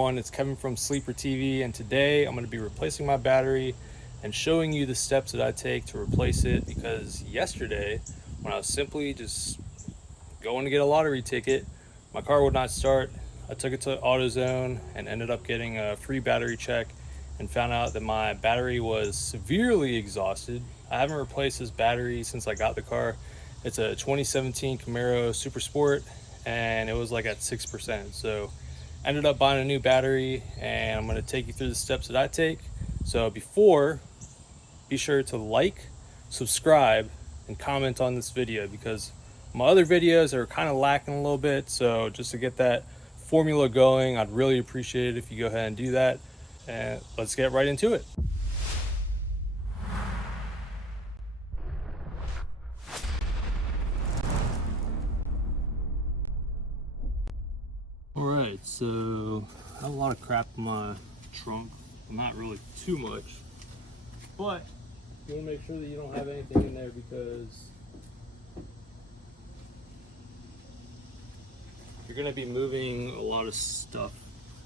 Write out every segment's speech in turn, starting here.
everyone, it's Kevin from SLEEPERtv, and today I'm going to be replacing my battery and showing you the steps that I take to replace it, because yesterday when I was simply just going to get a lottery ticket, my car would not start. I took it to AutoZone and ended up getting a free battery check and found out that my battery was severely exhausted. I haven't replaced this battery since I got the car. It's a 2017 Camaro Super Sport and it was like at 6%. So ended up buying a new battery, and I'm going to take you through the steps that I take. So be sure to like, subscribe, and comment on this video, because my other videos are kind of lacking a little bit. So just to get that formula going, I'd really appreciate it if you go ahead and do that. And let's get right into it. Alright, so I have a lot of crap in my trunk. Not really too much, but you want to make sure that you don't have anything in there, because you're going to be moving a lot of stuff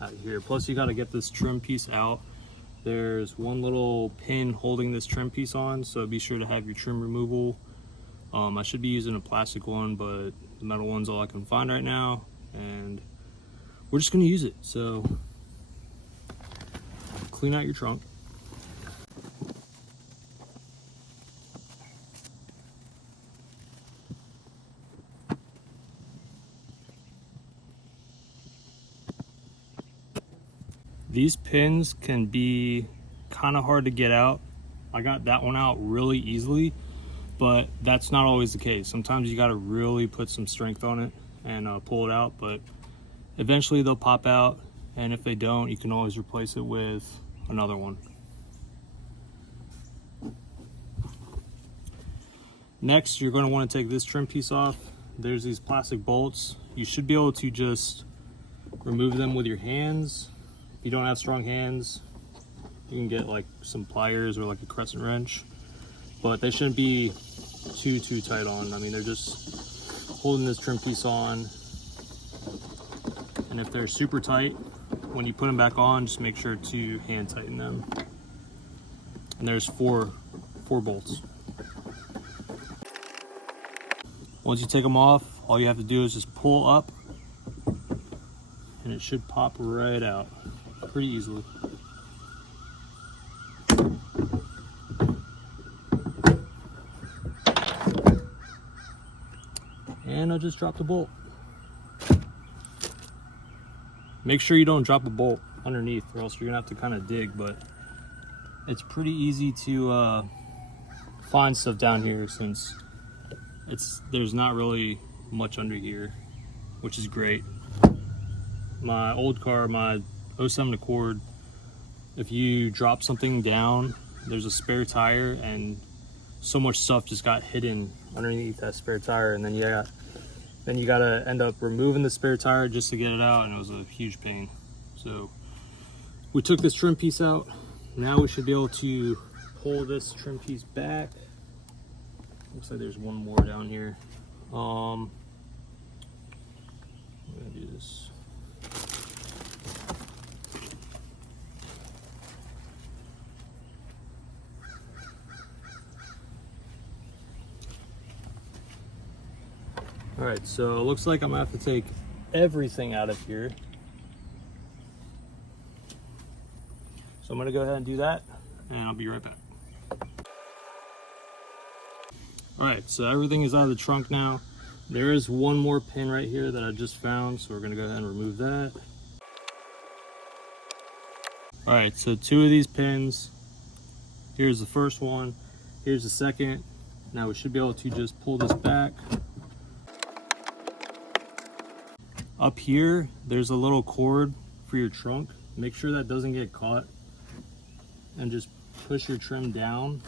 out of here. Plus you got to get this trim piece out. There's one little pin holding this trim piece on, so be sure to have your trim removal. I should be using a plastic one, but the metal one's all I can find right now, and we're just going to use it. So clean out your trunk. These pins can be kind of hard to get out. I got that one out really easily, but that's not always the case. Sometimes you got to really put some strength on it and pull it out, but eventually they'll pop out, and if they don't, you can always replace it with another one. Next, you're going to want to take this trim piece off. There's these plastic bolts. You should be able to just remove them with your hands. If you don't have strong hands, you can get like some pliers or like a crescent wrench, but they shouldn't be too tight on. I mean, they're just holding this trim piece on, and if they're super tight, when you put them back on, just make sure to hand tighten them. And there's four bolts. Once you take them off, all you have to do is just pull up, and it should pop right out pretty easily. And I just dropped a bolt. Make sure you don't drop a bolt underneath, or else you're gonna have to kind of dig, but it's pretty easy to find stuff down here, since there's not really much under here, which is great. My old car, my 07 Accord, if you drop something down, there's a spare tire, and so much stuff just got hidden underneath that spare tire, and then you gotta end up removing the spare tire just to get it out, and it was a huge pain. So we took this trim piece out. Now we should be able to pull this trim piece back. Looks like there's one more down here. I'm gonna do this. All right, so it looks like I'm gonna have to take everything out of here. So I'm gonna go ahead and do that, and I'll be right back. All right, so everything is out of the trunk now. There is one more pin right here that I just found, so we're gonna go ahead and remove that. All right, so two of these pins. Here's the first one, here's the second. Now we should be able to just pull this back. Up here, there's a little cord for your trunk. Make sure that doesn't get caught, and just push your trim down.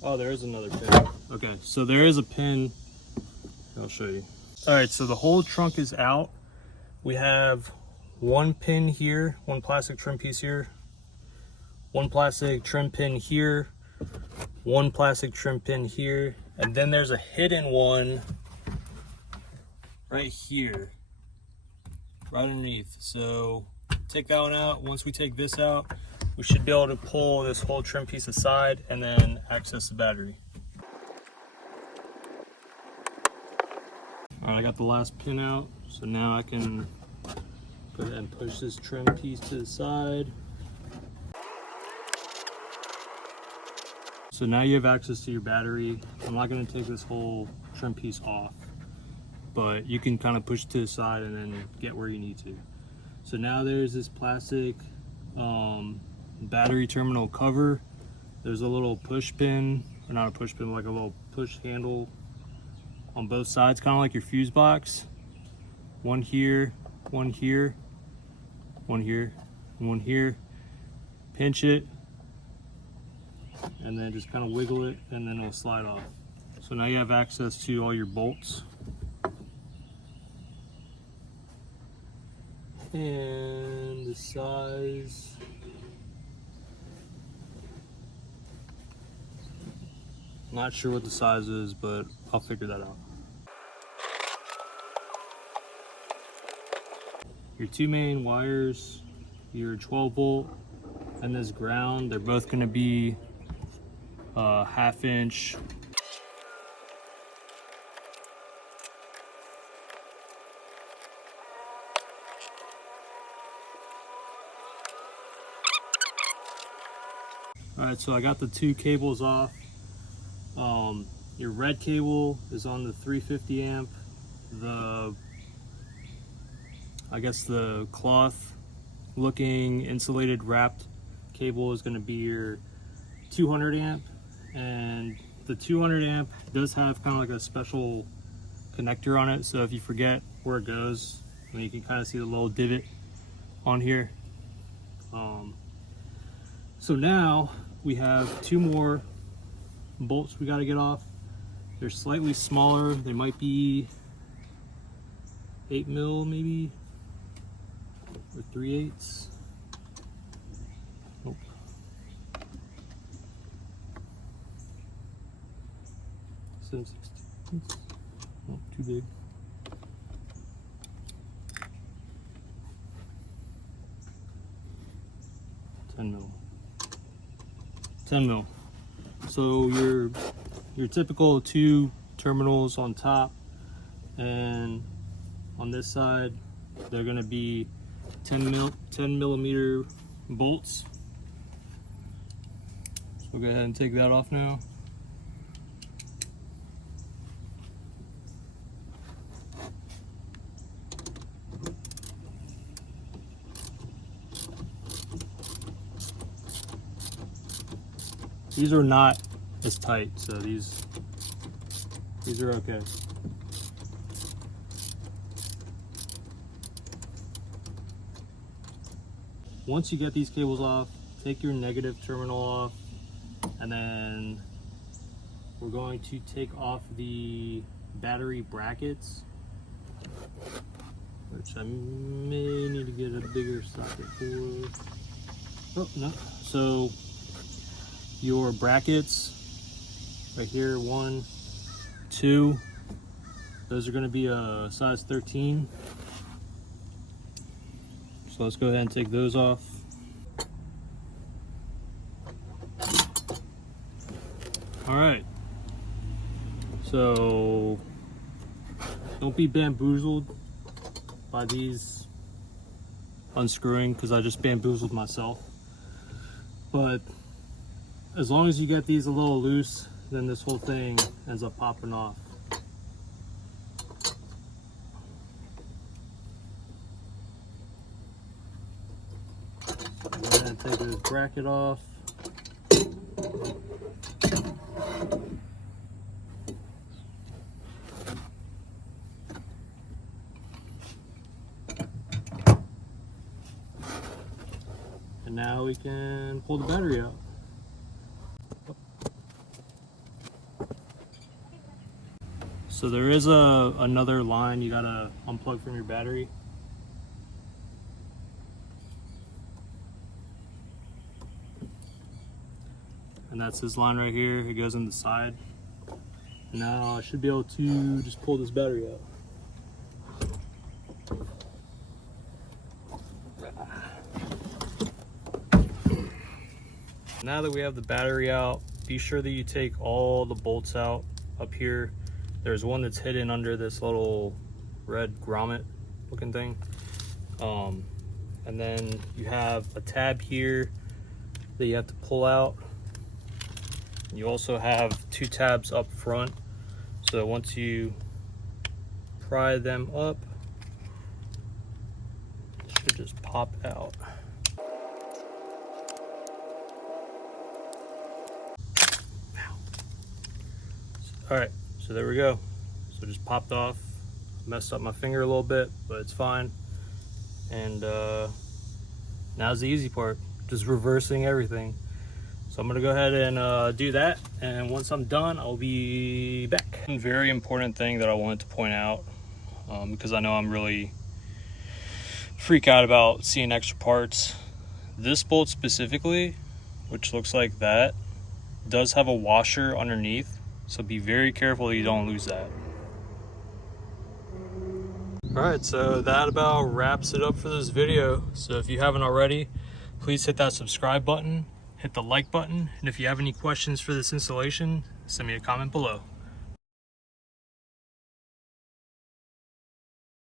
Oh, there is another pin. Okay, so there is a pin. I'll show you. All right, so the whole trunk is out. We have one pin here, one plastic trim piece here, one plastic trim pin here, one plastic trim pin here, and then there's a hidden one right here. right underneath. So take that one out. Once we take this out, we should be able to pull this whole trim piece aside and then access the battery. All right, I got the last pin out, so now I can go ahead and push this trim piece to the side. So now you have access to your battery. I'm not going to take this whole trim piece off, but you can kind of push it to the side and then get where you need to. So now there's this plastic battery terminal cover. There's a little push pin, or not a push pin, like a little push handle on both sides, kind of like your fuse box. One here, one here, one here, one here. Pinch it, and then just kind of wiggle it, and then it'll slide off. So now you have access to all your bolts. And the size, not sure what the size is, but I'll figure that out. Your two main wires, your 12 volt and this ground, they're both going to be 1/2 inch. All right, so I got the two cables off. Your red cable is on the 350 amp. I guess the cloth looking insulated wrapped cable is going to be your 200 amp, and the 200 amp does have kind of like a special connector on it, so if you forget where it goes, then you can kind of see the little divot on here. So now we have two more bolts we got to get off. They're slightly smaller. They might be 8 mil maybe, or 3/8. Nope. Oh, too big. 10 mil. 10 mil. So your typical two terminals on top, and on this side they're going to be 10 millimeter bolts. So we'll go ahead and take that off now. These are not as tight, so these are okay. Once you get these cables off, take your negative terminal off, and then we're going to take off the battery brackets, which I may need to get a bigger socket for. Oh, no. So your brackets right here, 1, 2, those are going to be a size 13. So let's go ahead and take those off. All right, so don't be bamboozled by these unscrewing, because I just bamboozled myself. But as long as you get these a little loose, then this whole thing ends up popping off. Go ahead and take this bracket off. And now we can pull the battery out. So there is another line you gotta unplug from your battery. And that's this line right here. It goes in the side. Now I should be able to just pull this battery out. Now that we have the battery out, be sure that you take all the bolts out up here. There's one that's hidden under this little red grommet looking thing. And then you have a tab here that you have to pull out. You also have 2 tabs up front, so that once you pry them up, it should just pop out. All right, so there we go. So just popped off, messed up my finger a little bit, but it's fine. And now's the easy part, just reversing everything. So I'm gonna go ahead and do that, and once I'm done, I'll be back. One very important thing that I wanted to point out, because I know I'm really freak out about seeing extra parts. This bolt specifically, which looks like that, does have a washer underneath, so be very careful that you don't lose that. All right, so that about wraps it up for this video. So if you haven't already, please hit that subscribe button, hit the like button, and if you have any questions for this installation, send me a comment below.